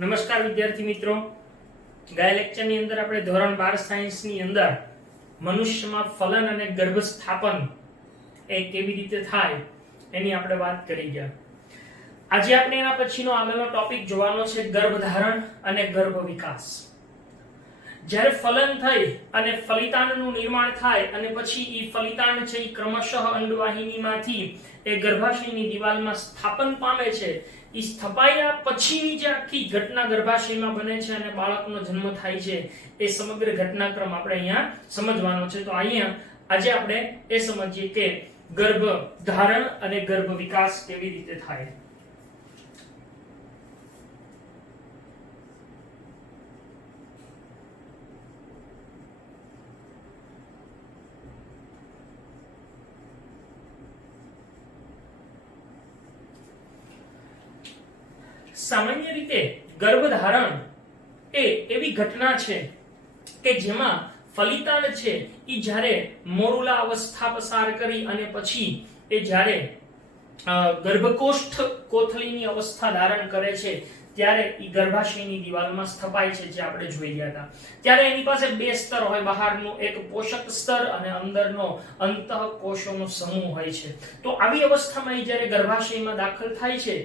નમસ્કાર વિદ્યાર્થી મિત્રો, ગયા લેક્ચરની અંદર આપણે ધોરણ 12 સાયન્સની અંદર મનુષ્યમાં ફલન અને ગર્ભસ્થાપન એ કેવી રીતે થાય એની આપણે વાત કરી ગયા. આજે આપણે એના પછીનો આગળનો ટોપિક જોવાનો છે ગર્ભધારણ અને ગર્ભ વિકાસ. જ્યારે ફલન થઈ અને ફલિતાંડનું નિર્માણ થાય અને પછી એ ફલિતાંડ છે એ ક્રમશઃ અંડવાહિનીમાંથી એ ગર્ભાશયની દિવાલમાં સ્થાપન પામે છે. એ સ્થપાયા પછીની જે આખી ઘટના ગર્ભાશયમાં બને છે અને બાળકનો જન્મ થાય છે એ સમગ્ર ઘટનાક્રમ આપણે અહીંયા સમજવાનો છે. તો અહીંયા આજે આપણે એ સમજીએ કે ગર્ભ ધારણ અને ગર્ભ વિકાસ કેવી રીતે થાય. સામાન્ય રીતે ગર્ભધારણ એ એવી ઘટના છે કે જેમાં ફલિતાંડ છે એ જ્યારે મોરુલા અવસ્થા પસાર કરી અને પછી એ જ્યારે ગર્ભકોષ્ઠ કોથળીની અવસ્થા ધારણ કરે છે ત્યારે એ ગર્ભાશયની દિવાલમાં સ્થપાય છે, જે આપણે જોઈ ગયા હતા. ત્યારે એની પાસે બે સ્તર હોય, બહારનું એક પોષક સ્તર અને અંદરનો અંતઃકોષોનો સમૂહ હોય છે. તો આવી અવસ્થામાં એ જ્યારે ગર્ભાશયમાં દાખલ થાય છે,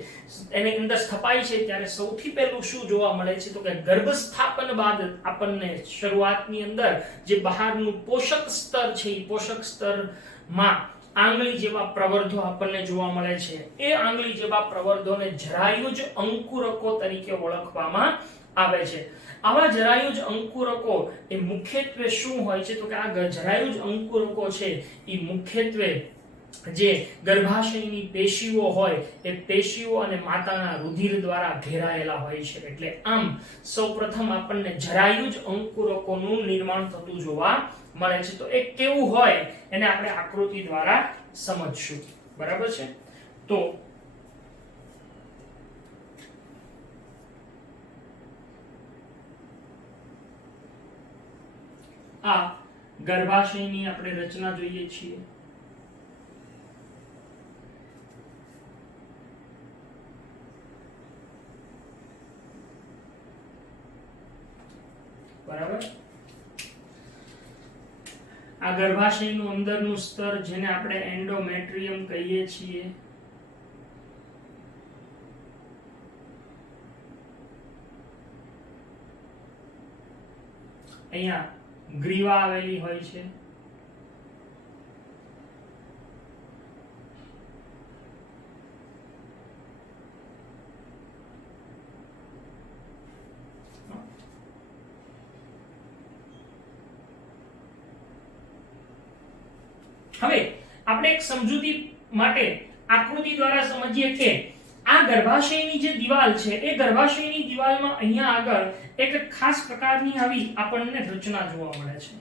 એની અંદર સ્થપાય છે, ત્યારે સૌથી પહેલું શું જોવા મળે છે તો કે ગર્ભસ્થાપન બાદ આપણને શરૂઆતની અંદર જે બહારનું પોષક સ્તર છે એ પોષક સ્તરમાં આંગળી જેવા પ્રવર્ધો આપણને જોવા મળે છે. એ આંગળી જેવા પ્રવર્ધોને જરાયુજ અંકુરકો તરીકે ઓળખવામાં આવે છે. આવા જરાયુજ અંકુરકો એ મુખ્યત્વે શું હોય છે તો કે આ જરાયુજ અંકુરકો છે એ મુખ્યત્વે જે ગર્ભાશયની પેશીઓ હોય એ પેશીઓ અને માતાના રુધિર દ્વારા ઘેરાયેલા હોય છે. એટલે આમ સૌપ્રથમ આપણને જરાયુજ અંકુરકોનું નિર્માણ થતું જોવા મળે છે. તો એ કેવું હોય એને આપણે આકૃતિ દ્વારા સમજશું. બરાબર છે? તો આ ગર્ભાશયની આપણે રચના જોઈએ છીએ. બરાબર? આ ગર્ભાશયનું અંદરનું સ્તર જેને આપણે એન્ડોમેટ્રિયમ કહીએ છીએ. અહીંયા ગ્રીવા આવેલી હોય છે. હવે આપણે એક સમજૂતી માટે આકૃતિ દ્વારા સમજીએ કે આ ગર્ભાશયની જે દિવાલ છે એ ગર્ભાશયની દિવાલમાં અહીંયા આગળ એક ખાસ પ્રકારની આવી આપણને રચના જોવા મળે છે.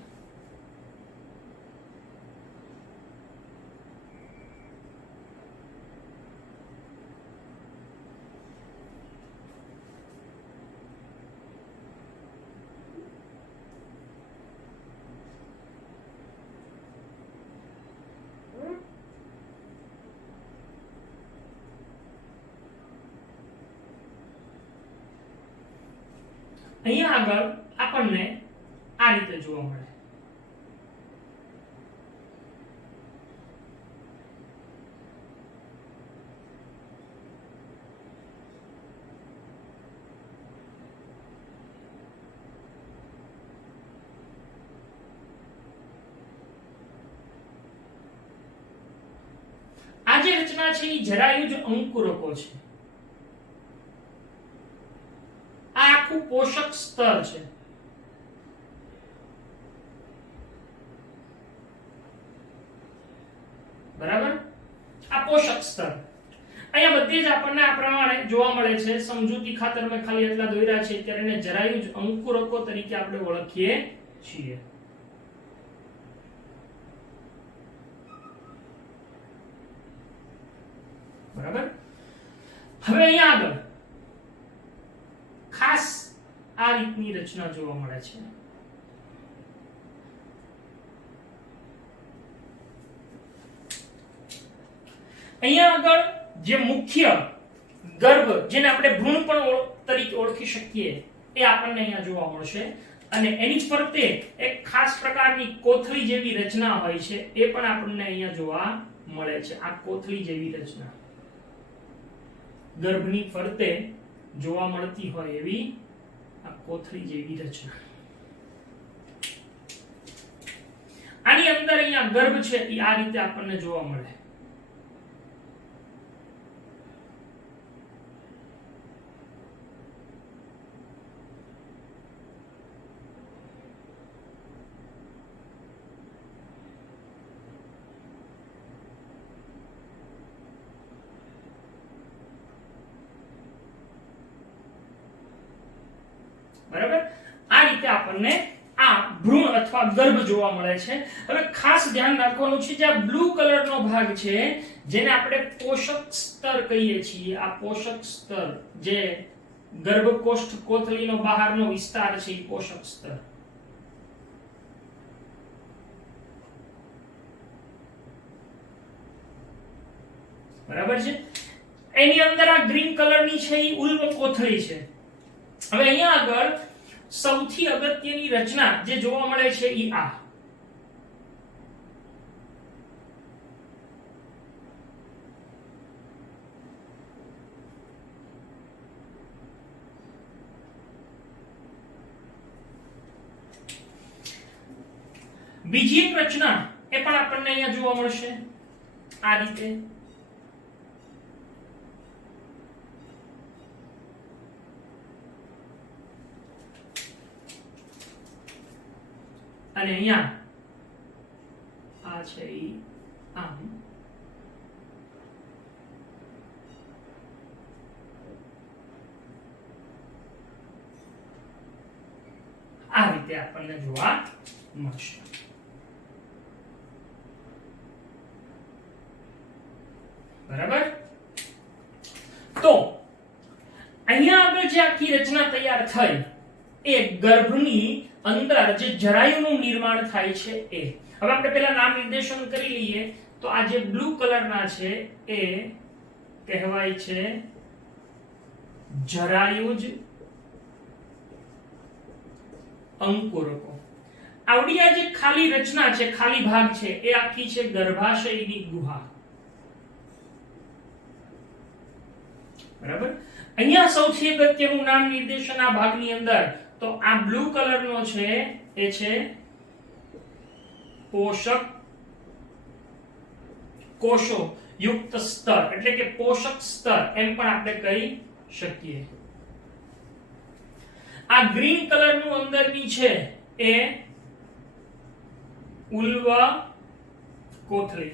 અહીંયા આગળ આપણને આ રીતે જોવા મળે. આ જે રચના છે એ જરાયુજ અંકુરકો છે. પોષક સ્તર છે. બરાબર? આ પોષક સ્તર અહીંયા બધી જ આપણને આ પ્રમાણે જોવા મળે છે. સમજૂતી ખાતર મેં ખાલી એટલા દોર્યા છે. ત્યારે એને જરાયુજ અંકુરકો તરીકે આપણે ઓળખીએ છીએ. બરાબર? હવે અહીંયા આગળ ખાસ આ રીતની રચના જોવા મળે છે. અહીંયા આગળ જે મુખ્ય ગર્ભ જેને આપણે ભ્રૂણ પણ તરીકે ઓળખી શકીએ એ આપણને અહીંયા જોવા મળશે અને એની ફરતે એક ખાસ પ્રકારની કોથળી જેવી રચના હોય છે એ પણ આપણને અહીંયા જોવા મળે છે. આ કોથળી જેવી રચના ગર્ભની ફરતે જોવા મળતી હોય એવી આ કોથળી જેવી રચના. આની અંદર અહીંયા ગર્ભ છે એ આ રીતે આપણને જોવા મળે. બરાબર, આ રીતે આપણને આ ભ્રૂણ અથવા ગર્ભ જોવા મળે છે. હવે ખાસ ધ્યાન રાખવાનું છે જે આ બ્લુ કલરનો ભાગ છે જેને આપણે પોષક સ્તર કહીએ છીએ. આ પોષક સ્તર જે ગર્ભકોષ્ઠ કોથળીનો બહારનો વિસ્તાર છે એ પોષક સ્તર. બરાબર છે. એની અંદર આ ગ્રીન કલરની છે એ ઉલ્બ કોથળી છે. હવે અહીંયા આગળ સૌથી અગત્યની રચના જે જોવા મળે છે એ આ બીજી એક રચના એ પણ આપણને અહીંયા જોવા મળશે આ રીતે. અને અહીંયા આ છે આમ આ રીતે આપણને જોવા મળશે. બરાબર, તો અહીંયા આગળ જે આખી રચના તૈયાર થઈ એ ગર્ભની અંદર જે જરાયુનું નિર્માણ થાય છે એ. હવે આપણે પહેલા નામ નિર્દેશન કરી લઈએ તો આ જે બ્લુ કલરના છે એ કહેવાય છે જરાયુજ અંકુરકો. આવડી આ જે ખાલી રચના છે, ખાલી ભાગ છે એ આખી છે ગર્ભાશયની ગુહા. બરાબર, અહીંયા સૌથી અગત્યનું નામ નિર્દેશન આ ભાગની અંદર તો આ બ્લુ કલરનો છે એ છે પોષક કોષો યુક્ત સ્તર, એટલે કે પોષક સ્તર એમ પણ આપણે કહી શકીએ. આ ગ્રીન કલરનું અંદરની છે એ ઉલ્વ કોથળી.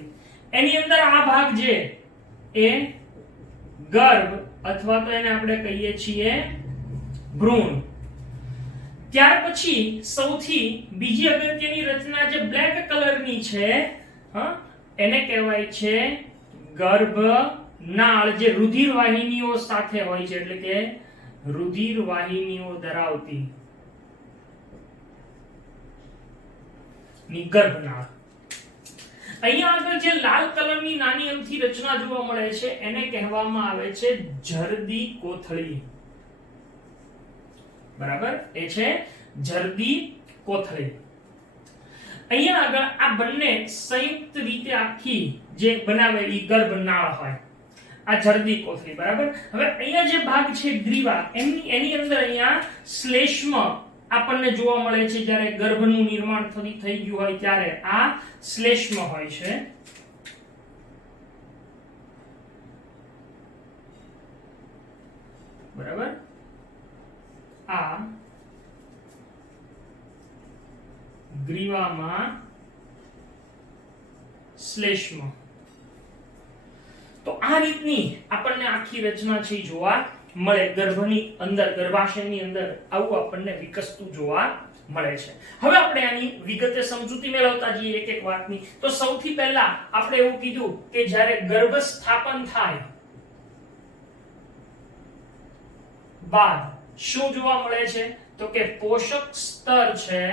એની અંદર આ ભાગ છે એ ગર્ભ અથવા તો એને આપણે કહીએ છીએ ભ્રૂણ. ત્યાર પછી સૌથી બીજી અગત્યની રચના જે બ્લેક કલરની છે એને કહેવાય છે ગર્ભનાળ, જે રુધિર વાહિનીઓ સાથે હોય છે, એટલે કે રુધિર વાહિનીઓ ધરાવતી ની ગર્ભનાળ. અહીંયા આગળ જે લાલ કલરની નાની અમથી રચના જોવા મળે છે એને કહેવામાં આવે છે જરદી કોથળી. બરાબર, એ છે જરદી કોથળી. અહીંયા આગળ આ બંને સંયુક્ત રીતે આખી જે બનાવેલી ગર્ભનાળ હોય આ જરદી કોથળી. બરાબર, હવે અહીંયા જે ભાગ છે ગ્રીવા એની અંદર અહીંયા શ્લેષ્મ આપણને જોવા મળે છે. જ્યારે ગર્ભનું નિર્માણ થઈ ગયું હોય ત્યારે આ શ્લેષ્મ હોય છે. બરાબર, આ ગ્રીવામાં શ્લેષ્મ. તો આ રીતની આપણને આખી રચના છે જોવા મળે. ગર્ભની અંદર, ગર્ભાશયની અંદર આવું આપણને વિકસતું જોવા મળે છે. હવે આપણે આની વિગતે સમજૂતી મેળવતા જઈએ એક એક વાતની. તો સૌથી પહેલા આપણે એવું કીધું કે જ્યારે ગર્ભ સ્થાપન થાય બાદ શું જોવા મળે છે તો કે પોષક સ્તર છે,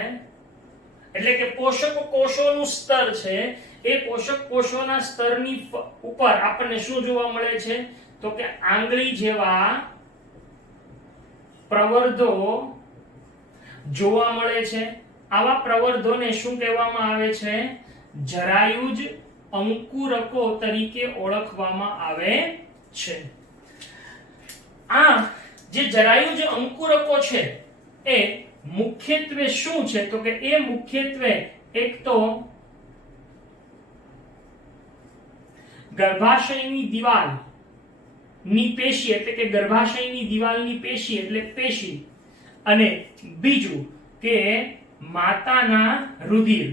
એટલે કે પોષક કોષોનું સ્તર છે. એ પોષક કોષોના સ્તરની ઉપર આપણને શું જોવા મળે છે તો કે આંગળી જેવા પ્રવર્ધો જોવા મળે છે. આવા પ્રવર્ધોને શું કહેવામાં આવે છે? જરાયુજ અંકુરકો તરીકે ઓળખવામાં આવે છે. આ જે જરાયુજ અંકુરકો છે એ મુખ્યત્વે શું છે? તો કે એ મુખ્યત્વે એક તો ગર્ભાશયની દિવાલ ની પેશી એટલે કે ગર્ભાશયની દિવાલની પેશી એટલે પેશી, અને બીજું કે માતાના રુધિર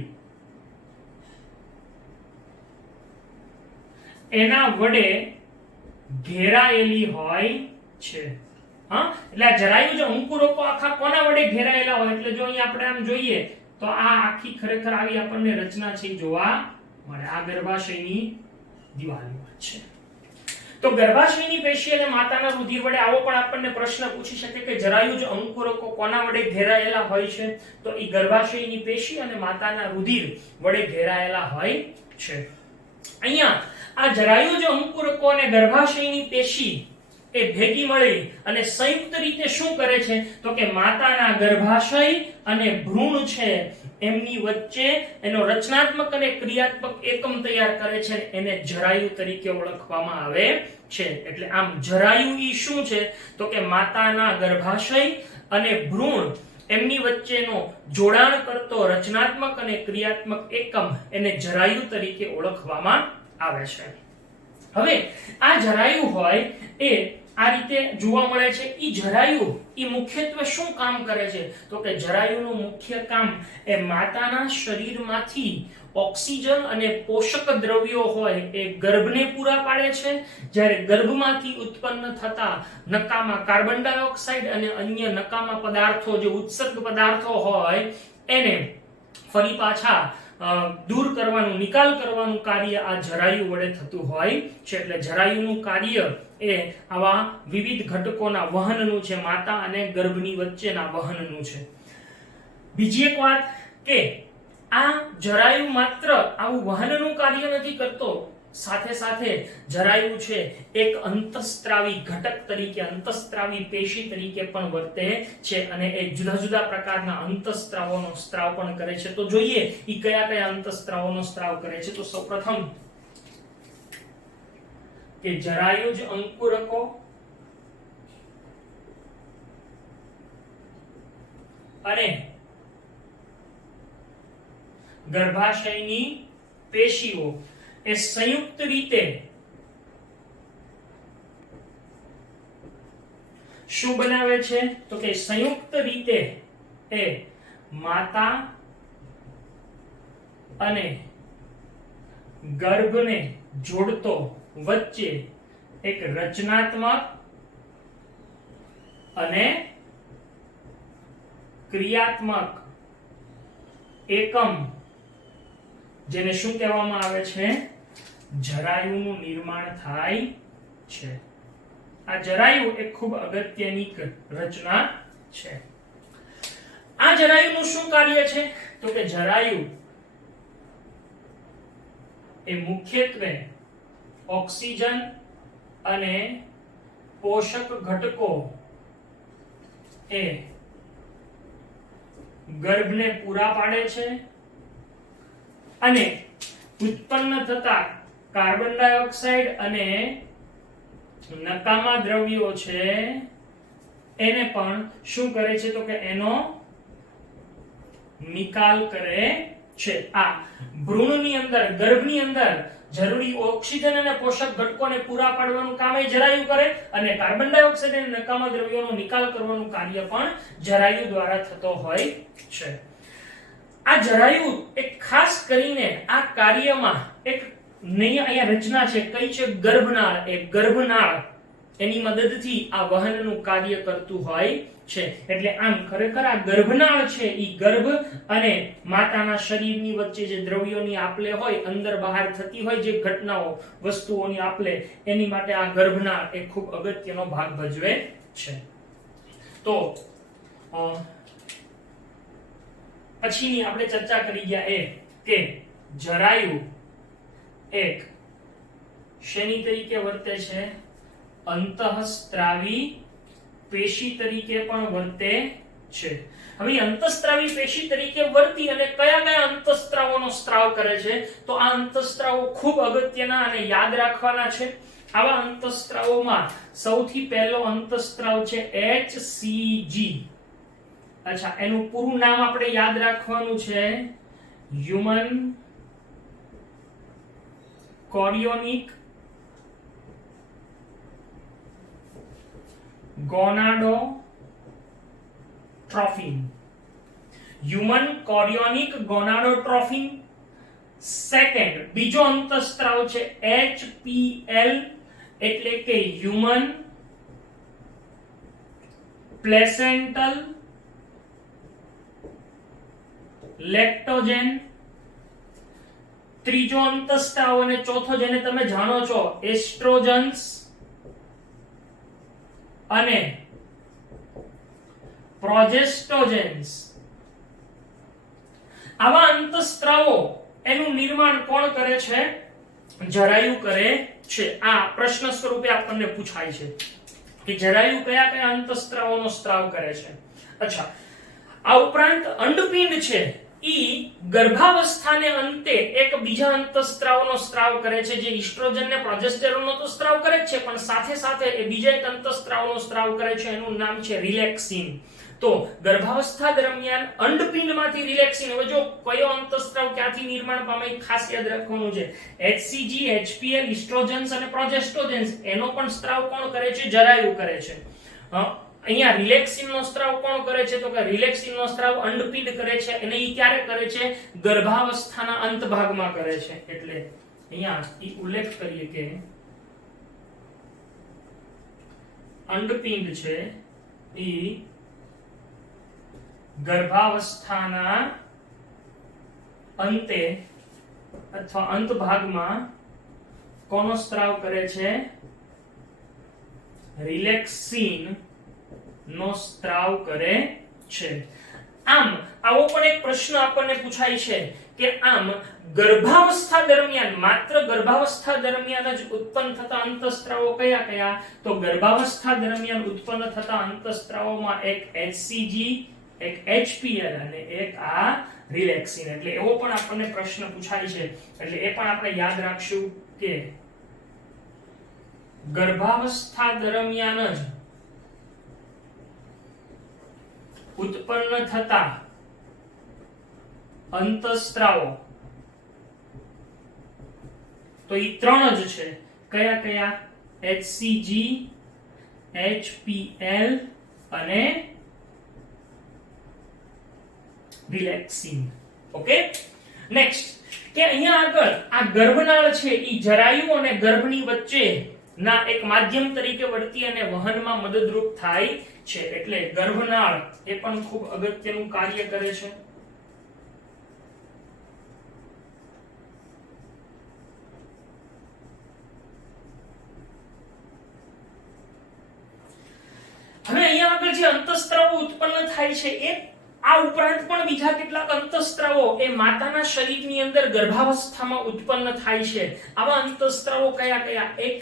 એના વડે ઘેરાયેલી હોય છે. હા, એટલે આ જરાયુજ અંકુરકો આખા કોના વડે ઘેરાયેલા હોય? એટલે જો અહીંયા આપણે આમ જોઈએ તો આ આખી ખરેખર આવી આપણને રચના છે જોવા મળે. આ ગર્ભાશયની દિવાલની વાત છે. તો ગર્ભાશયની પેશી અને માતાના રુધિર વડે આવો પણ આપણને પ્રશ્ન પૂછી શકે કે જરાયુજ અંકુરકો કોના વડે ઘેરાયેલા હોય છે? તો એ ગર્ભાશયની પેશી અને માતાના રુધિર વડે ઘેરાયેલા હોય છે. અહીંયા આ જરાયુજ અંકુરકો અને ગર્ભાશયની પેશી એ ભેગી મળી અને સંયુક્ત રીતે શું કરે છે? તો કે માતાના ગર્ભાશય અને ભ્રૂણ છે એમની વચ્ચે એનો રચનાત્મક અને ક્રિયાત્મક એકમ તૈયાર કરે છે. એને જરાયુ તરીકે ઓળખવામાં આવે છે. એટલે આમ જરાયુ ઈ શું છે? તો કે માતાના ગર્ભાશય અને ભ્રૂણ એમની વચ્ચેનો જોડાણ કરતો રચનાત્મક અને ક્રિયાત્મક એકમ એને જરાયુ તરીકે ઓળખવામાં આવે છે. હવે આ જરાયુ હોય એ આ રીતે જોવા મળે છે. ઈ જરાયુ ઈ મુખ્યત્વે શું કામ કરે છે? તો કે જરાયુનું મુખ્ય કામ એ માતાના શરીરમાંથી ઓક્સિજન અને પોષક દ્રવ્યો હોય એ ગર્ભને પૂરા પાડે છે. જ્યારે ગર્ભમાંથી ઉત્પન્ન થતા નકામા કાર્બન ડાયોક્સાઇડ અને અન્ય નકામા પદાર્થો જે ઉત્સર્ગ પદાર્થો હોય એને ફરી પાછા દૂર કરવાનું, નિકાલ કરવાનું કાર્ય આ જરાયુ વડે થતું હોય છે. એટલે જરાયુનું કાર્ય એ આવા વિવિધ ઘટકોના વહનનું છે, માતા અને ગર્ભની વચ્ચેના વહનનું છે. બીજી એક વાત કે આ જરાયુ માત્ર આવું વહનનું કાર્ય નથી કરતો, સાથે સાથે જરાયુ છે એક અંતઃસ્ત્રાવી ઘટક તરીકે, અંતઃસ્ત્રાવી પેશી તરીકે પણ વર્તે છે અને એ જુદા જુદા પ્રકારના અંતઃસ્ત્રાવોનો સ્ત્રાવ પણ કરે છે. તો જોઈએ ઈ કયા કયા અંતઃસ્ત્રાવોનો સ્ત્રાવ કરે છે. તો સૌપ્રથમ કે જરાયુજ અંકુરકો અને ગર્ભાશયની પેશીઓ એ સંયુક્ત રીતે શું બનાવે છે? તો કે સંયુક્ત રીતે એ માતા અને ગર્ભને જોડતો વચ્ચે એક રચનાત્મક અને ક્રિયાત્મક એકમ જેને શું કહેવામાં આવે છે? જરાયુનું નિર્માણ થાય છે. આ જરાયુ એક ખૂબ અગત્યની રચના છે. આ જરાયુનું શું કાર્ય છે? તો કે જરાયુ એ મુખ્યત્વે ઓક્સિજન અને પોષક ઘટકો એ ગર્ભને પૂરા પાડે છે અને ઉત્પન્ન થતા કાર્બન ડાયોક્સાઇડ અને નકામા દ્રવ્યો છે એને પણ શું કરે છે? તો કે એનો નિકાલ કરે છે. આ ભ્રૂણની અંદર, ગર્ભની અંદર જરૂરી ઓક્સિજન અને પોષક ઘટકોને પૂરા પાડવાનું કામ એ જરાયુ કરે અને કાર્બન ડાયોક્સાઇડ અને નકામા દ્રવ્યોનો નિકાલ કરવાનું કાર્ય પણ જરાયુ દ્વારા થતો હોય છે. આ જરાયુ એક ખાસ કરીને આ કાર્યમાં એક અહીંયા રચના છે, કઈ છે? ગર્ભનાળ. એ ગર્ભનાળ એની મદદથી આ વહનનું કાર્ય કરતું હોય છે. એટલે આમ ખરેખર આ ગર્ભનાળ છે ઈ ગર્ભ અને માતાના શરીરની વચ્ચે જે દ્રવ્યોની આપલે હોય, અંદર બહાર થતી હોય જે ઘટનાઓ, વસ્તુઓની આપલે, એની માટે આ ગર્ભનાળ એ ખૂબ અગત્યનો ભાગ ભજવે છે. તો પછીની આપણે ચર્ચા કરી ગયા એ કે જરાયુ એક શેની તરીકે વર્તે છે? અંતઃસ્ત્રાવી પેશી તરીકે પણ વર્તે છે. હવે અંતઃસ્ત્રાવી પેશી તરીકે વર્તી અને કયા કયા અંતઃસ્ત્રાવોનો સ્ત્રાવ કરે છે, તો આ અંતઃસ્ત્રાવો ખૂબ અગત્યના અને યાદ રાખવાના છે. આવા અંતઃસ્ત્રાવોમાં સૌથી પહેલો અંતઃસ્ત્રાવ છે HCG. અચ્છા, એનું પૂરું નામ આપણે યાદ રાખવાનું છે હ્યુમન કોરિયોનિક ગોનાડોટ્રોફિન. હ્યુમન કોરિયોનિક ગોનાડોટ્રોફિન. સેકન્ડ, બીજો અંતઃસ્ત્રાવ છે HPL એટલે કે હ્યુમન પ્લેસેન્ટલ લેક્ટોજેન. ત્રીજો અંતઃસ્ત્રાવ અને ચોથો જેને તમે જાણો છો એસ્ટ્રોજન્સ અને પ્રોજેસ્ટોજેન્સ. આવા અંતઃસ્ત્રાવો એનું નિર્માણ કોણ કરે છે? જરાયુ કરે છે. આ પ્રશ્ન સ્વરૂપે આપણને પૂછાય છે કે જરાયુ કયા કયા અંતઃસ્ત્રાવોનો સ્ત્રાવ કરે છે. અચ્છા, આ ઉપરાંત અંડપિંડ છે ઈ ગર્ભાવસ્થાને અંતે એક બીજા અંતઃસ્ત્રાવનો સ્ત્રાવ કરે છે જે ઈસ્ટ્રોજન ને પ્રોજેસ્ટેરોનનો તો સ્ત્રાવ કરે જ છે, પણ સાથે સાથે એ બીજા એક અંતઃસ્ત્રાવનો સ્ત્રાવ કરે છે, એનું નામ છે રિલેક્સિન. તો ગર્ભાવસ્થા દરમિયાન અંડપિંડમાંથી રિલેક્સિન. હવે જો કયો અંતઃસ્ત્રાવ ક્યાંથી નિર્માણ પામે ખાસ યાદ રાખવાનું છે. HCG, HPL, ઈસ્ટ્રોજન્સ અને પ્રોજેસ્ટોજન્સ એનો પણ સ્ત્રાવ કોણ કરે છે? જરાયુ કરે છે. અહીંયા રિલેક્સિન નો સ્ત્રાવ કોણ કરે છે? તો કે રિલેક્સિન નો સ્ત્રાવ અંડપિંડ કરે છે અને ઈ ક્યારે કરે છે? ગર્ભાવસ્થાના અંત ભાગમાં કરે છે. એટલે અહીંયા ઈ ઉલ્લેખ કરીએ કે અંડપિંડ છે ઈ ગર્ભાવસ્થાના અંતે અથવા અંત ભાગમાં કોનો સ્ત્રાવ કરે છે? રિલેક્સિન નો સ્ત્રાવ કરે છે. આમ આવો પણ એક પ્રશ્ન આપણને પૂછાય છે કે આમ ગર્ભાવસ્થા દરમિયાન, માત્ર ગર્ભાવસ્થા દરમિયાન જ ઉત્પન્ન થતા અંતઃસ્ત્રાવો કયા કયા? તો ગર્ભાવસ્થા દરમિયાન ઉત્પન્ન થતા અંતઃસ્ત્રાવોમાં એક HCG, એક HPL અને એક આ રિલેક્સિન. એટલે એવો પણ આપણને પ્રશ્ન પૂછાય છે, એટલે એ પણ આપણે યાદ રાખશું કે ગર્ભાવસ્થા દરમિયાન જ ઉત્પન્ન થતા અંતઃસ્ત્રાવો તો ઈ ત્રણ જ છે. કયા કયા? HCG, HPL અને રિલેક્સિન. ઓકે, નેક્સ્ટ કે અહીંયા આગળ આ ગર્ભનાળ છે ઈ જરાયુ અને ગર્ભની વચ્ચે ના એક માધ્યમ તરીકે વર્તી અને વહનમાં મદદરૂપ થાય છે. એટલે ગર્ભનાળ એ પણ ખૂબ અગત્યનું કાર્ય કરે છે. હવે અહીંયા આગળ જે અંતઃસ્ત્રાવો ઉત્પન્ન થાય છે એ આ ઉપરાંત પણ બીજા કેટલાક અંતઃસ્ત્રાવો એ માતાના શરીરની અંદર ગર્ભાવસ્થામાં ઉત્પન્ન થાય છે. આવા અંતઃસ્ત્રાવો કયા કયા? એક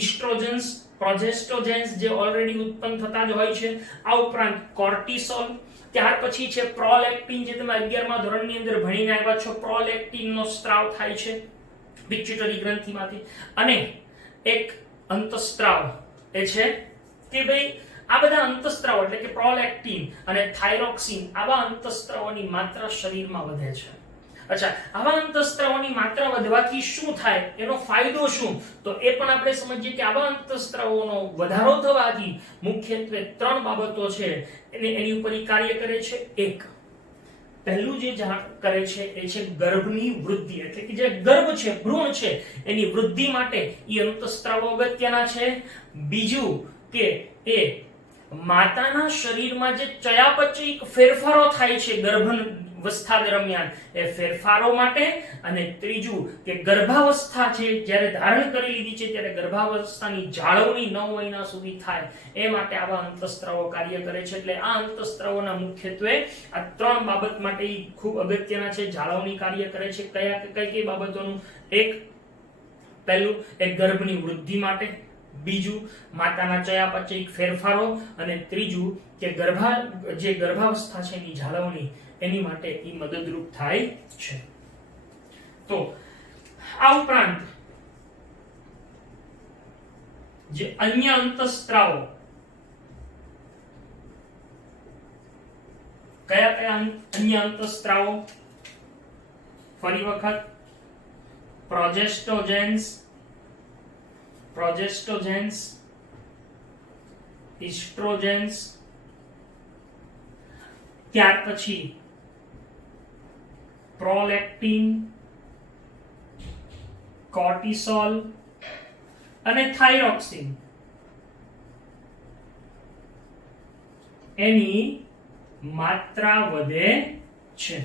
ઈસ્ટ્રોજન્સ, પ્રોજેસ્ટોજન્સ જે ઓલરેડી ઉત્પન્ન થતા જ હોય છે. આ ઉપરાંત કોર્ટિસોલ, ત્યાર પછી છે પ્રોલેક્ટિન જે તમે 11મા ધોરણની અંદર ભણીને આવ્યા છો. પ્રોલેક્ટિનનો સ્ત્રાવ થાય છે પિટ્યુટરી ગ્રંથિમાંથી. અને એક અંતઃસ્ત્રાવ એ છે કે ભાઈ આ બધા અંતઃસ્ત્રાવો એટલે કે પ્રોલેક્ટિન અને થાઇરોક્સિન, આવા અંતઃસ્ત્રાવોની માત્રા શરીરમાં વધે છે. અચ્છા, આવા અંતઃસ્ત્રાવોની માત્રા વધવાથી શું થાય, એનો ફાયદો શું? તો એ પણ આપણે સમજીએ કે આવા અંતઃસ્ત્રાવોનો વધારો થવાથી મુખ્યત્વે ત્રણ બાબતો છે એની ઉપર કાર્ય કરે છે. એક, પહેલું જે કરે છે એ છે ગર્ભની વૃદ્ધિ, એટલે કે જે ગર્ભ છે, ભ્રૂણ છે, એની વૃદ્ધિ માટે ઈ અંતઃસ્ત્રાવો અગત્યના છે. બીજું કે એ માતાના શરીરમાં જે ચયાપચયિક ફેરફારો થાય છે ગર્ભાવસ્થા દરમિયાન એ ફેરફારો માટે. અને ત્રીજું કે ગર્ભાવસ્થા છે જ્યારે ધારણ કરી લીધી છે ત્યારે ગર્ભાવસ્થાની જાળવણી 9 મહિના સુધી થાય એ માટે આવા અંતઃસ્ત્રાવો કાર્ય કરે છે. એટલે આ અંતઃસ્ત્રાવોના મુખ્યત્વે આ ત્રણ બાબત માટે ખૂબ અગત્યના છે, જાળવણી કાર્ય કરે છે. કઈ બાબતોનું? એક, પહેલું એક ગર્ભની વૃદ્ધિ માટે, બીજું માતાના ચયાપચયિક ફેરફારો, અને ત્રીજું કે ગર્ભાવસ્થા છે એની જાળવણી એની માટે એ મદદરૂપ થાય છે. તો આ ઉપરાંત જે અન્ય અંતઃસ્ત્રાવો, કયા અન્ય અંતઃસ્ત્રાવો? ફરી વખત પ્રોજેસ્ટોજેન્સ, ઇસ્ટ્રોજેન્સ, ત્યાર પછી પ્રોલેક્ટિન, કોર્ટિસોલ અને થાઇરોક્સિન એની માત્રા વધે છે.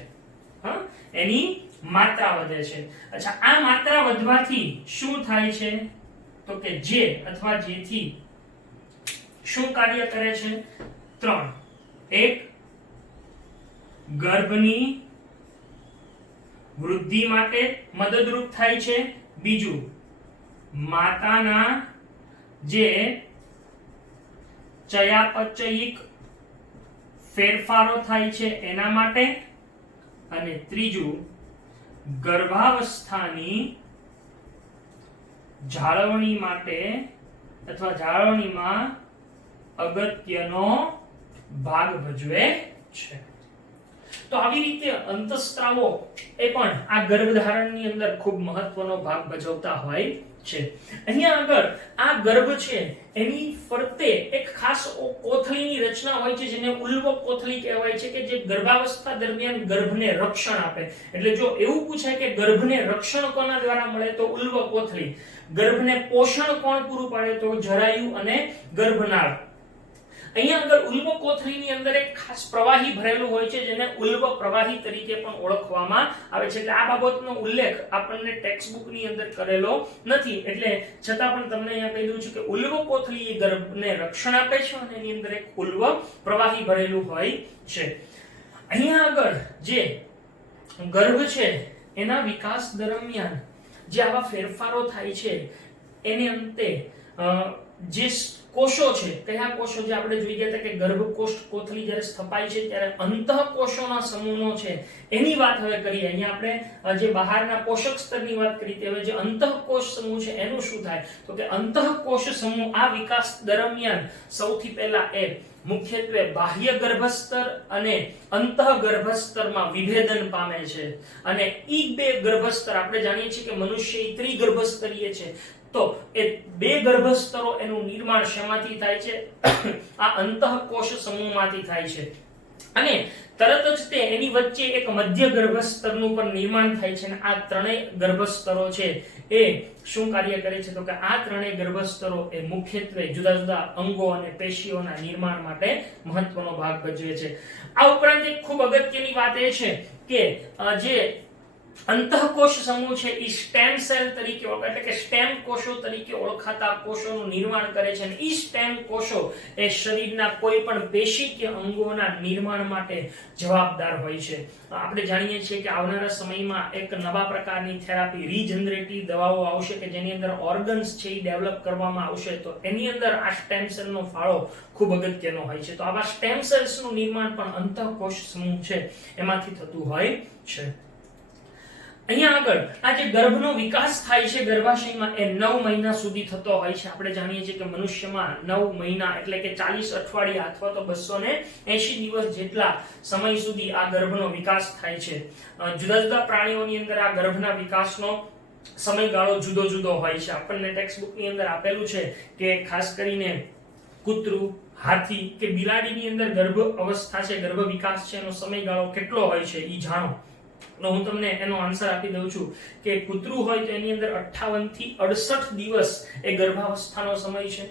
એની માત્રા વધે છે. અચ્છા, આ માત્રા વધવાથી શું થાય છે? તો કે જે અથવા જેથી શું કાર્ય કરે છે? 3. એક, ગર્ભની વૃદ્ધિ માટે મદદરૂપ થાય છે. બીજું, માતાના જે ચયાપચયિક ફેરફારો થાય છે એના માટે, અને ત્રીજું, ગર્ભાવસ્થાની જાળવણી માટે અથવા જાળવણીમાં અગત્યનો ભાગ ભજવે છે. તો આવી રીતે અંતઃસ્ત્રાવો એ પણ આ ગર્ભધારણની અંદર ખૂબ મહત્વનો ભાગ ભજવતા હોય છે. અહીંયા આગળ આ ગર્ભ છે એની ફરતે એક ખાસ કોથળીની રચના હોય છે જેને ઉલ્વક કોથળી કહેવાય છે, કે જે ગર્ભાવસ્થા દરમિયાન ગર્ભને રક્ષણ આપે. એટલે જો એવું પૂછાય કે ગર્ભને રક્ષણ કોના દ્વારા મળે, તો ઉલ્વક કોથળી. ગર્ભને પોષણ કોણ પૂરું પાડે, તો જરાયુ અને ગર્ભનાળ. અહીંયા આગળ ઉલ્વક કોથળીની અંદર એક ખાસ પ્રવાહી ભરેલું હોય છે જેને ઉલ્વક પ્રવાહી તરીકે પણ ઓળખવામાં આવે છે. એટલે આ બાબતનો ઉલ્લેખ આપણને ટેક્સ્ટબુકની અંદર કરેલો નથી, એટલે છતાં પણ તમને અહીંયા કહી દઉં છું કે ઉલ્વક કોથળી એ ગર્ભને રક્ષણ આપે છે અને એની અંદર એક ઉલ્વક પ્રવાહી ભરેલું હોય છે. અહીંયા આગળ જે ગર્ભ છે એના વિકાસ દરમિયાન જે આવા ફેરફારો થાય છે એને અંતે જે કોષો છે, કયા કોષો? જે આપણે જોઈ ગયા હતા કે ગર્ભકોષ કોથળી જ્યારે સ્થપાય છે ત્યારે અંતઃકોષોના સમૂહનો છે એની વાત હવે કરીએ. અહીંયા આપણે જે બહારના પોષક સ્તરની વાત કરી, હવે જે અંતઃકોષ સમૂહ છે એનું શું થાય? તો કે અંતઃકોષ સમૂહ આ વિકાસ દરમિયાન સૌથી પહેલા એ મુખ્યત્વે બાહ્ય ગર્ભસ્તર અને અંતઃગર્ભસ્તરમાં વિભેદન પામે છે. અને ઈ બે ગર્ભસ્તર આપણે જાણીએ છીએ કે મનુષ્ય ત્રિગર્ભસ્તરીય છે. તો એ બે ગર્ભસ્તરો એનું નિર્માણ શેમાંથી થાય છે? આ અંતઃકોષ સમૂહમાંથી થાય છે. અને તરત જ તે એની વચ્ચે એક મધ્ય ગર્ભસ્તરનું પણ નિર્માણ થાય છે. અને આ ત્રણેય ગર્ભસ્તરો છે એ શું કાર્ય કરે છે? તો કે આ ત્રણેય ગર્ભસ્તરો એ મુખ્યત્વે જુદા જુદા અંગો અને પેશીઓના નિર્માણ માટે મહત્વનો ભાગ ભજવે છે. આ ઉપરાંત એક ખૂબ અગત્યની વાત એ છે કે જે અંતઃકોષ સમૂહ છે એ સ્ટેમ સેલ તરીકે એટલે કે સ્ટેમ કોષો તરીકે ઓળખાતા કોષોનું નિર્માણ કરે છે. અને ઈ સ્ટેમ કોષો એ શરીરના કોઈ પણ પેશી કે અંગોના નિર્માણ માટે જવાબદાર હોય છે. આપણે જાણીએ છીએ કે આવનારા સમયમાં એક નવા પ્રકારની થેરાપી રીજનરેટિવ દવાઓ આવશે કે જેની અંદર ઓર્ગન્સ છે એ ડેવલપ કરવામાં આવશે. તો એની અંદર આ સ્ટેમ સેલનો ફાળો ખૂબ અગત્યનો હોય છે. તો આવા સ્ટેમ સેલ્સનું નિર્માણ પણ અંતઃકોષ સમૂહ છે એમાંથી થતું હોય છે. અહીંયા આગળ આ જે ગર્ભનો વિકાસ થાય છે ગર્ભાશયમાં એ 9 મહિના સુધી થતો હોય છે. આપણે જાણીએ છીએ કે મનુષ્યમાં 9 મહિના એટલે કે 40 અઠવાડિયા અથવા તો 280 દિવસ જેટલા સમય સુધી આ ગર્ભનો વિકાસ થાય છે. જુદા જુદા પ્રાણીઓની અંદર આ ગર્ભના વિકાસનો સમયગાળો જુદો જુદો હોય છે. આપણને ટેક્સ્ટબુકની અંદર આપેલું છે કે ખાસ કરીને કૂતરું, હાથી કે બિલાડીની અંદર ગર્ભ અવસ્થા છે, ગર્ભ વિકાસ છે એનો સમયગાળો કેટલો હોય છે એ જાણો. હું તમને એનો આન્સર આપી દઉં છું કે કૂતરું હોય તો એની અંદર 58 થી 68 દિવસ એ ગર્ભાવસ્થાનો સમય છે.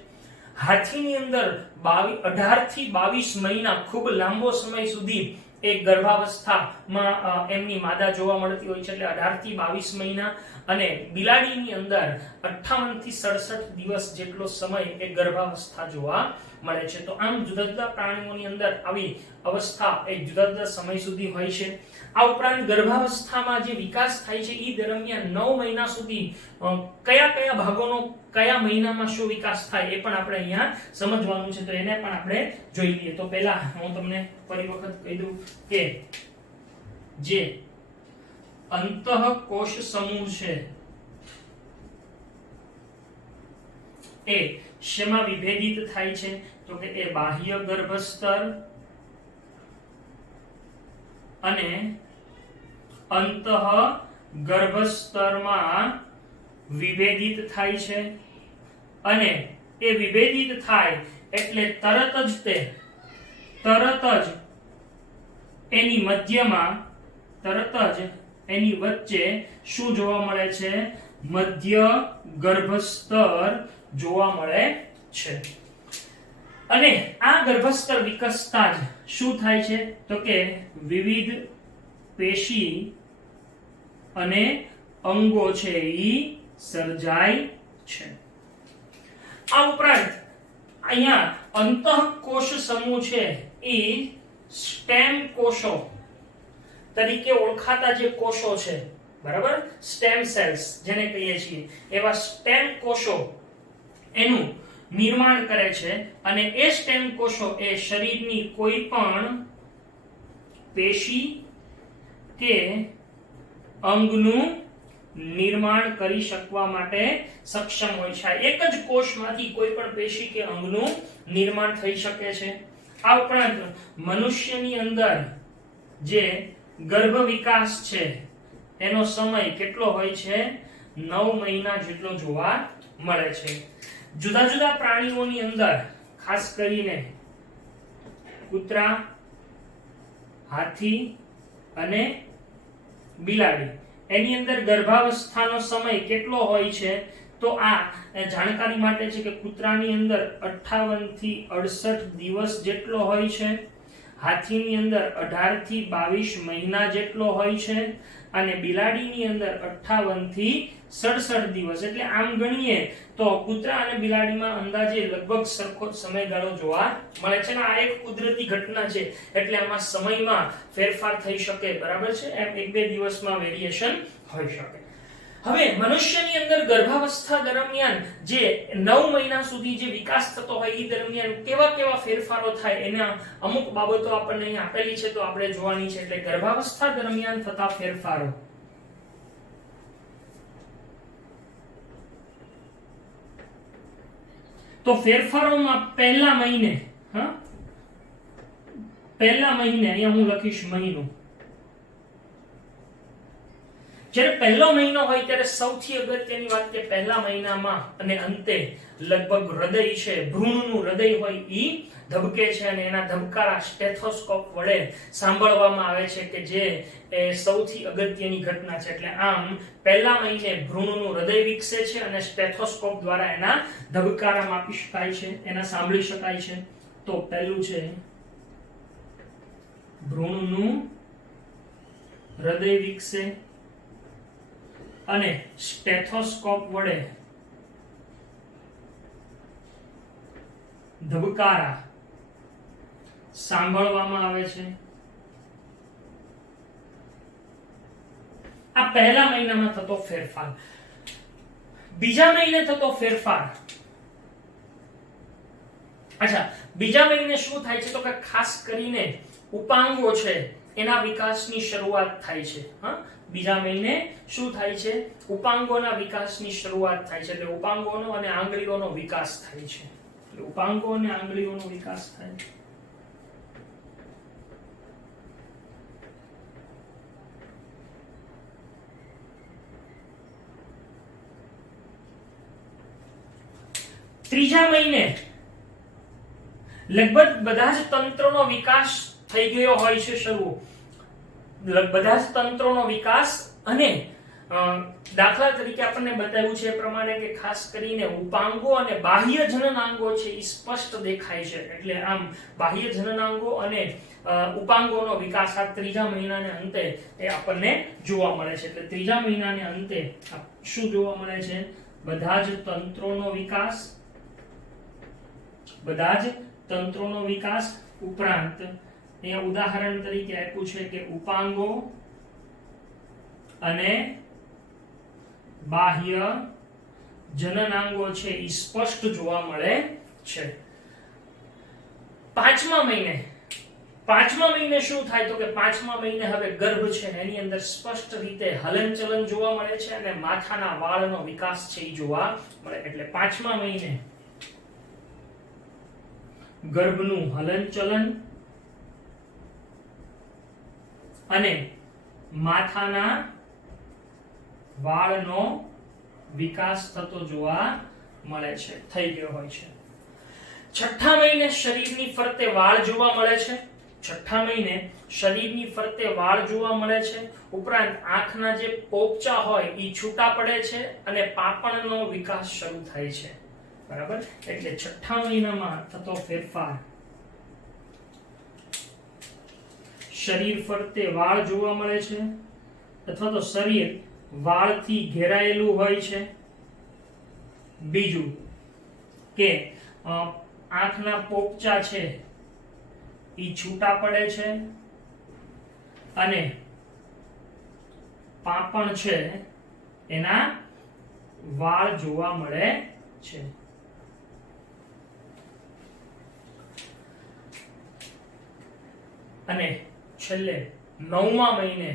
હાથીની અંદર 18 થી 22 મહિના ખૂબ લાંબો સમય સુધી એ ગર્ભાવસ્થામાં એમની માદા જોવા મળતી હોય છે, એટલે 18 થી 22 મહિના. અને બિલાડીની અંદર 58 થી 67 દિવસ જેટલો સમય એ ગર્ભાવસ્થા જોવા મળે છે। તો આમ જુદા જુદા પ્રાણીઓની અંદર આવી અવસ્થા એ જુદા જુદા સમય સુધી હોય છે। આ ઉપરાંત ગર્ભાવસ્થામાં જે વિકાસ થાય છે એ દરમિયાન 9 મહિના સુધી કયા કયા ભાગોનો કયા મહિનામાં શું વિકાસ થાય એ પણ આપણે અહીંયા સમજવાનું છે। તો એને પણ આપણે જોઈ લઈએ। તો પહેલા હું તમને ફરી વખત કહી દઉં કે જે અંતઃકોશ સમૂહ છે એ શેમાં વિભેદિત થાય છે? તો કે એ બાહ્ય ગર્ભસ્તર અને અંતઃ ગર્ભસ્તરમાં વિભેદિત થાય છે। અને એ વિભેદિત થાય એટલે તરત જ એની મધ્યમાં તરત જ એની વચ્ચે શું જોવા મળે છે? મધ્ય ગર્ભસ્તર જોવા મળે છે। અને આ ગર્ભસ્તર વિકસતા જ શું થાય છે? તો કે વિવિધ પેશી અને અંગો છે ઈ સર્જાય છે। આ ઉપરાંત અહીંયા અંતઃકોશ સમૂહ છે એ સ્ટેમ કોષો તરીકે ઓળખાતા જે કોષો છે, બરાબર, સ્ટેમ સેલ્સ જેને કહીએ છીએ, એવા સ્ટેમ કોષો એનું નિર્માણ કરે છે। અને એ સ્ટેમ કોષો એ શરીરની કોઈ પણ પેશી કે અંગનું નિર્માણ કરી શકવા માટે સક્ષમ હોય છે। એક જ કોષમાંથી કોઈ પણ પેશી કે અંગનું નિર્માણ થઈ શકે છે। આ ઉપરાંત મનુષ્યની અંદર જે ગર્ભ વિકાસ છે એનો સમય કેટલો હોય છે? 9 મહિના જેટલો જોવા મળે છે। જુદા જુદા પ્રાણીઓની અંદર ખાસ કરીને કૂતરા, હાથી અને બિલાડી એની અંદર ગર્ભાવસ્થાનો સમય કેટલો હોય છે? તો આ જાણકારી માટે છે કે કૂતરાની અંદર 58 થી 68 દિવસ જેટલો હોય છે, હાથીની અંદર 18 થી 22 મહિના જેટલો હોય છે, અને બિલાડીની અંદર 58 થી 67 દિવસ। એટલે આમ ગણીએ તો કૂતરા અને બિલાડીમાં અંદાજે લગભગ સરખો સમયગાળો જોવા મળે છે। આ એક કુદરતી ઘટના છે એટલે આમાં સમયમાં ફેરફાર થઈ શકે, બરાબર છે, એમ 1-2 દિવસમાં વેરિએશન હોઈ શકે। હવે મનુષ્યની અંદર ગર્ભાવસ્થા દરમિયાન જે 9 મહિના સુધી જે વિકાસ થતો હોય એ દરમિયાન કેવા કેવા ફેરફારો થાય એના અમુક બાબતો આપણને અહીં આપેલી છે તો આપણે જોવાની છે। એટલે ગર્ભાવસ્થા દરમિયાન થતા ફેરફારો। તો ફેરફારોમાં પહેલા મહિને અહીંયા હું લખીશ મહિનો। જ્યારે પહેલો મહિનો હોય ત્યારે સૌથી અગત્યની વાત કે પહેલા મહિનામાં અને અંતે લગભગ હૃદય છે, ભ્રૂણનું હૃદય હોય ઈ ધબકે છે અને એના ધબકારા સ્ટેથોસ્કોપ વડે સાંભળવામાં આવે છે કે જે સૌથી અગત્યની ઘટના છે। એટલે આમ પહેલા મહિને ભ્રૂણનું હૃદય વિકસે છે અને સ્ટેથોસ્કોપ દ્વારા એના ધબકારા માપી શકાય છે, એના સાંભળી શકાય છે। તો પહેલું છે ભ્રૂણનું હૃદય વિકસે અને સ્ટેથોસ્કોપ વડે ધબકારા સાંભળવામાં આવે છે। આ પહેલા મહિનામાં થતો ફેરફાર। બીજા મહિને થતો ફેરફાર, અચ્છા, બીજા મહિને શું થાય છે તો કે ખાસ કરીને ઉપાંગો છે એના વિકાસની શરૂઆત થાય છે। બીજા મહિને શું થાય છે? ઉપાંગોના વિકાસની શરૂઆત થાય છે। એટલે ઉપાંગોનો અને આંગળીઓનો વિકાસ થાય છે। એટલે ઉપાંગો અને આંગળીઓનો વિકાસ થાય છે। ત્રીજા મહિને લગભગ બધા જ તંત્રોનો વિકાસ થઈ ગયો હોય છે શરૂ, બધા જ તંત્રોનો વિકાસ। અને દાખલા તરીકે આપણને બતાવ્યું છે એ પ્રમાણે કે ખાસ કરીને ઉપાંગો અને બાહ્ય જનનાંગો છે એ સ્પષ્ટ દેખાય છે। એટલે આમ બાહ્ય જનનાંગો અને ઉપાંગોનો વિકાસ આ ત્રીજા મહિનાને અંતે એ આપણને જોવા મળે છે। એટલે ત્રીજા મહિનાને અંતે શું જોવા મળે છે? બધા જ તંત્રોનો વિકાસ, બધા જ તંત્રોનો વિકાસ ઉપરાંત અહીંયા ઉદાહરણ તરીકે આપ્યું છે કે ઉપાંગો અને બાહ્ય જનનાંગો છે એ સ્પષ્ટ જોવા મળે છે. પાંચમા મહિને શું થાય તો કે પાંચમા મહિને હવે ગર્ભ છે એની અંદર સ્પષ્ટ રીતે હલનચલન જોવા મળે છે અને માથાના વાળનો વિકાસ છે એ જોવા મળે. એટલે પાંચમા મહિને ગર્ભનું હલનચલન અને માથાના વાળનો વિકાસ થતો જોવા મળે છે, થઈ ગયો હોય છે. છઠ્ઠા મહિને શરીરની ફરતે વાળ જોવા મળે છે. છઠ્ઠા મહિને શરીરની ફરતે વાળ જોવા મળે છે. ઉપરાંત આંખના જે પોપચા હોય એ છૂટા પડે છે અને પાંપણનો વિકાસ શરૂ થાય છે. બરાબર. એટલે છઠ્ઠા મહિનામાં થતો ફેરફાર, શરીર ફરતે વાળ જોવા મળે છે અથવા તો શરીર વાળથી ઘેરાયેલું હોય છે. બીજું કે આંખના પોપચા છે ઈ છૂટા પડે છે અને પાંપણ છે એના વાળ જોવા મળે છે. અને છેલ્લે નવમા મહિને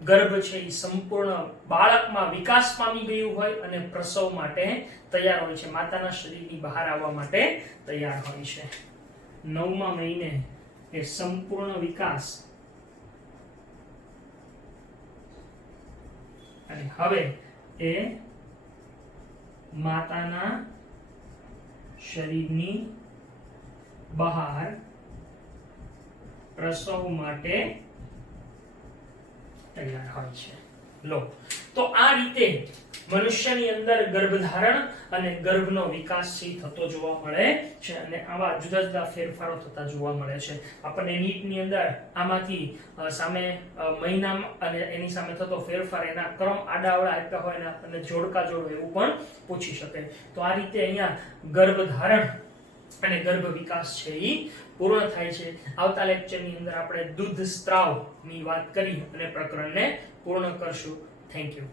ગર્ભ છે એ સંપૂર્ણ બાળકમાં વિકાસ પામી ગયું હોય અને પ્રસવ માટે તૈયાર હોય છે, માતાના શરીરની બહાર આવવા માટે તૈયાર હોય છે. નવમા મહિને એ સંપૂર્ણ વિકાસ અને હવે એ માતાના શરીરની બહાર પ્રસવ માટે તૈયાર હોય છે. લો, તો આ રીતે મનુષ્યની અંદર ગર્ભધારણ અને ગર્ભનો વિકાસ થતો જોવા મળે છે અને આવા જુદા જુદા ફેરફારો થતા જોવા મળે છે. આપણને નીટની અંદર આમાંથી સામે મહિના અને એની સામે થતો ફેરફાર, એના ક્રમ આડાઅવળા આપ્યા હોય અને આપણને જોડકા જોડો એવું પણ પૂછી શકે. તો આ રીતે અહીંયા ગર્ભધારણ અને ગર્ભ વિકાસ છે એ પૂર્ણ થાય છે. આવતા લેક્ચરની અંદર આપણે દૂધ સ્ત્રાવની વાત કરી અને પ્રકરણને પૂર્ણ કરશું. Thank you.